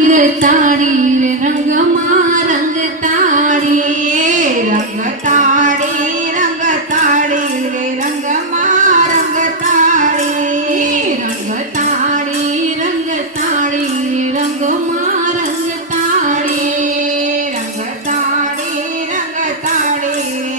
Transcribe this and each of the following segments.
તાળી રે રંગમાં રંગ તાળી રંગ તાળી રે રંગમાં રંગ તાળી રંગ તાળી રંગમાં રંગ તાળી રંગ તાળી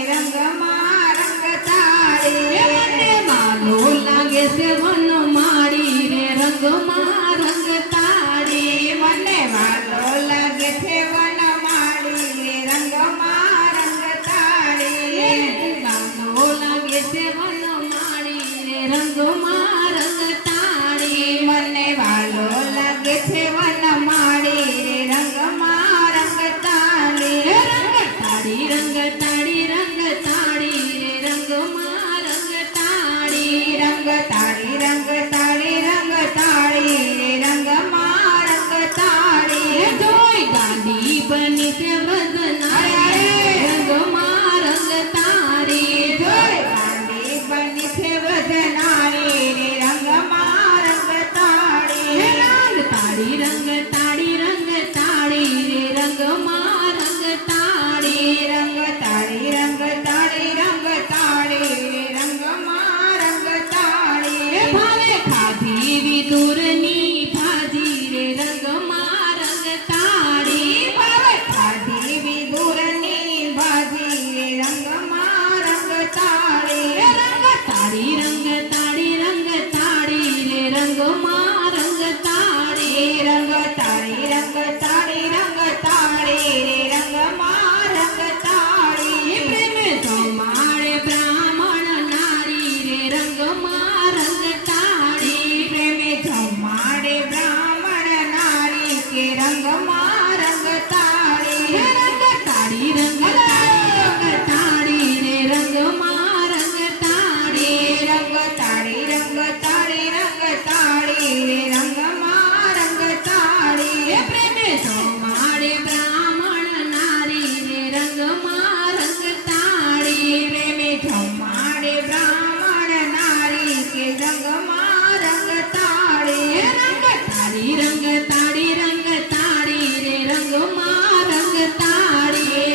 રંગમાં રંગ તાળી મને માલો લાગે છે વનો માળી રે રંગમાં રંગ તાળી મને વાલો લાગે છે વનમાળી રે રંગમાં રંગ તાળી માલો લાગે છે વનો માળી રે રંગમાં રંગ તાળી મને વાલો લાગે છે વનમાળી રે રંગમાં રંગ તાળી રંગ તાળી રે રંગમાં રંગ તાળી રંગ તાળી રે રંગમાં રંગ તાળી જોઈ દાદી બની છે વદનારી રંગમાં રંગ તારી જોઈ ગાંડી બની છે વદનારી રે રંગમાં રંગ તાળી રંગ તાળી રે રંગમાં રંગ તાળી રંગ તાળી રે રંગમાં રંગ તાળી ભાવે ખાધી વિદુરની ભાજી રે રંગમાં રંગ તાળી ભાવે ખાધી વિદુરની ભાજી રે રંગમાં રંગ તાળી રંગ તાળી રે રંગમાં રંગ તાળી રંગ તાળી રે રંગમાં રંગ તાળી પ્રેમ જમાડે બ્રાહ્મણ નારી રે રંગમાં રંગ તાળી પ્રેમે જમાડે બ્રાહ્મણ નારી કે રંગમાં રંગ તાળી રંગ તાળી રે રંગમાં રંગ તાળી રંગ તાળી રે રંગમાં રંગ તાળી પ્રેમ જમાડે બ્રાહ્મણ નારી રે રંગમાં રંગ તાળી પ્રેમે જમાડે બ્રાહ્મણ નારી કે રંગમાં રંગ તાળી રંગ તાળી રે રંગમાં રંગ તાળી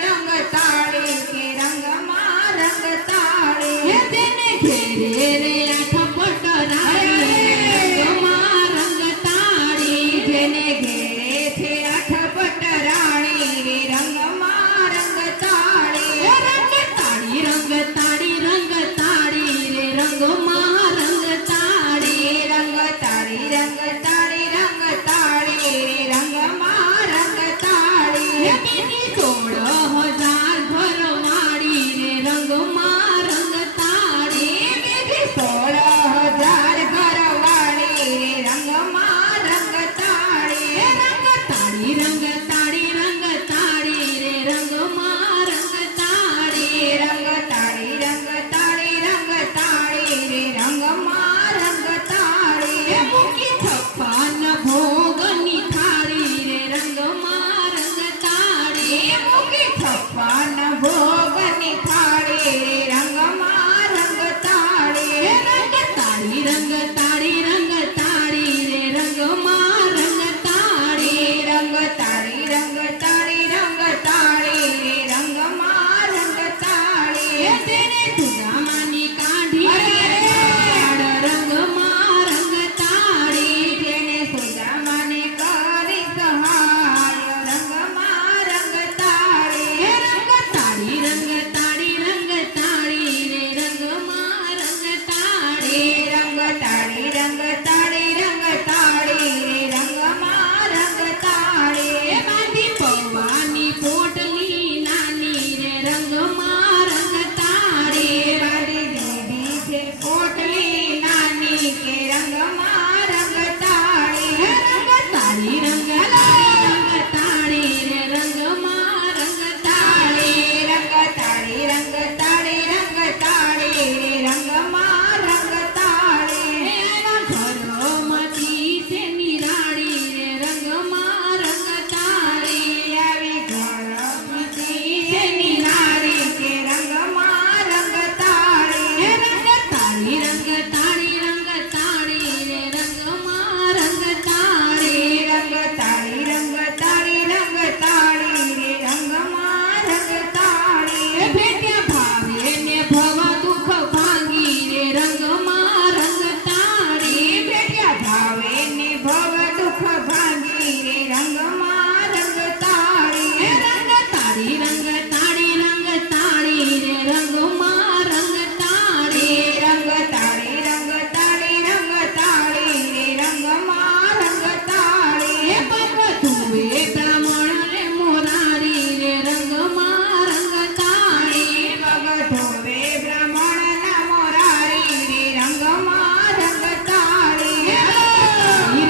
રંગ તાળી કે રંગમાં રંગ તાળી તેને ઘેરે રે આઠ પટરાણી રંગમાં રંગ તાળી જેને ઘેરે છે આઠ પટરાણી રે રંગમાં રંગ તાળી રંગ તાળી રે રંગમાં રંગ તાળી રંગ તાળી રે રંગમાં રંગ તાળી બીજી 16,000 ભરવાડી રે રંગમાં રંગ તાળી બીજી 16,000 ઘરવાળી રે રંગમાં રંગ તાળી ભવ દુઃખ ભાંગી રે રંગમાં રંગ તાળી રંગ તાળી રંગ તાળી રંગ તાળી રે રંગમાં રંગ તાળી રંગ તાળી રંગ તાળી રંગ તાળી રે રંગમાં રંગ તાળી ભગતુએ બ્રાહ્મણ રે મોરારી રે રંગમાં રંગ તાળી ભગતોવે બ્રાહ્મણ ના મોરારી રે રંગમાં રંગ તાળી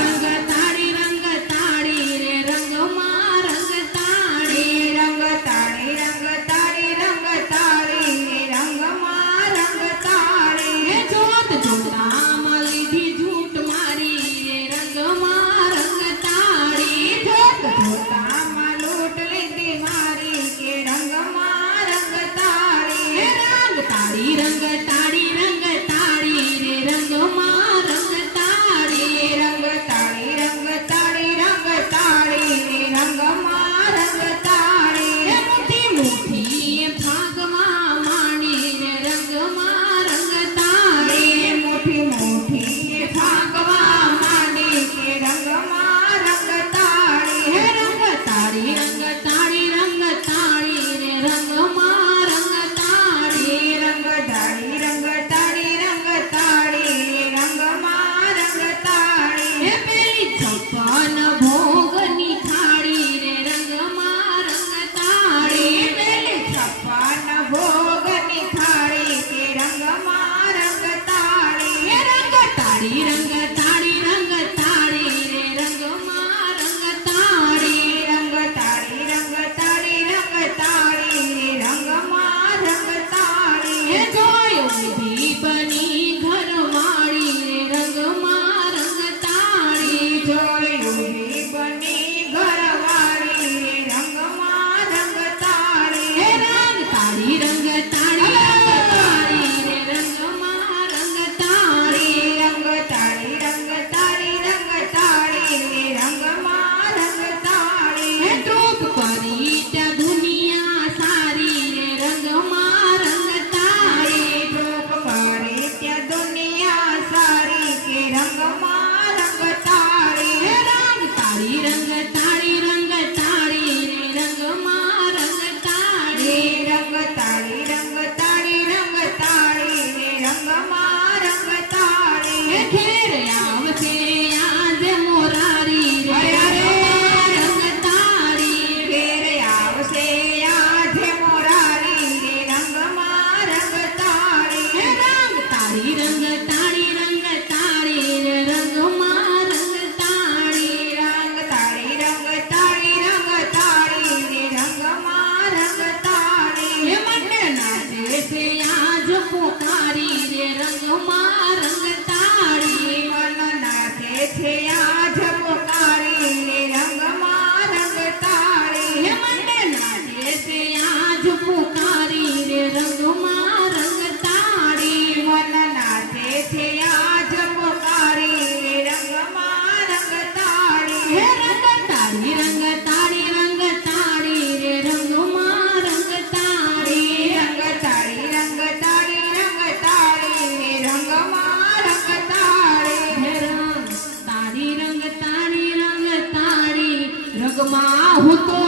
રંગ તાળી રંગ તાળી રે રંગમાં રંગ તાળી રંગ તાળી રંગ તાળી રંગ તાળી રે રંગમાં રંગ તાળી જોત જોતામાં લીધી ઝૂંટ મારી રે રંગમાં રંગ તાળી જોત જોતામાં લૂંટ લીધી મારી કે રંગમાં રંગ તાળી રંગ તાળી રંગ તાળી રંગ તાળી રે રંગમાં રંગ તાળી રંગ તાળી રંગ તાળી રંગ તાળી રે રંગમાં રંગ તાળી મુઠ્ઠી મુઠ્ઠી ભાગમાં માંડી રે રંગમાં રંગ તાળી મોટી મોટી ભાગવા માંડી કે રંગમાં રંગ તાળી રંગ તાળી રંગ તાળી રંગ તાળી રે રંગમાં રંગ તાળી રંગ તાળી રંગ તાળી રંગ તાળી રંગમાં રંગ તાળી પેલી છપ્પન ભોગની થાળી રે રંગમાં રંગ તાળી પેલી છપ્પન ભોગની થાળી કે રંગમાં રંગ તાળી રંગ તાળી રંગ તાળી રંગ તાળી રે રંગમાં રંગ તાળી રંગ તાળી રંગ તાળી રંગ તાળી રંગમાં રંગ તાળી જોયો વિધિ બની ઘરવાળી રે રંગમાં રંગ તાળી જોયું બની ઘરવાળી રંગમાં રંગ તાળી રંગ તાળી રંગ તાળી રંગ તાળી રે રંગમાં રંગ તાળી રંગ તાળી રંગ તાળી રંગ તાળી રંગમાં રંગ તાળી ધ્રુપ કરી ત્યાં દુનિયા સારી રે રંગમાં રંગ તાળી ધ્રુપ કરી ત્યાં દુનિયા સારી કે રંગમાં રંગ તાળી રંગ તાળી રંગ તાળી રંગ તાળી રે રંગમાં રંગ તાળી રંગ તાળી રંગ તાળી રંગ તાળી રંગમાં રંગ તાળી ઘેર આવશે આજે મોરારી રે રંગમાં રંગ તાળી ઘેર આવશે આજે મોરારી રે રંગમાં રંગ તાળી રંગ તાળી રંગ તાળી રંગ તાળી રે રંગમાં રંગ તાળી રંગ તાળી રંગ તાળી રંગ તાળી રે રંગમાં રંગ તાળી મંડળ નાચે છે આજ પોકારી રે રંગમાં રંગ તાળી મન નાચે છે આજ પોકારી રે રંગમાં રંગ તાળી મંડળ નાચે છે આજ પોકારી રે રંગમાં રંગ તાળી મન નાચે છે આજ પોકારી રે રંગમાં રંગ તાળી રંગ તાળી રંગ તાળી રંગ તાળી રે રંગમાં રંગ તાળી રંગ તાળી રંગ તાળી રંગ તાળી રે રંગમાં રંગ તાળી રંગ તાળી રંગ તાળી રંગ તાળી રંગમાં હું તો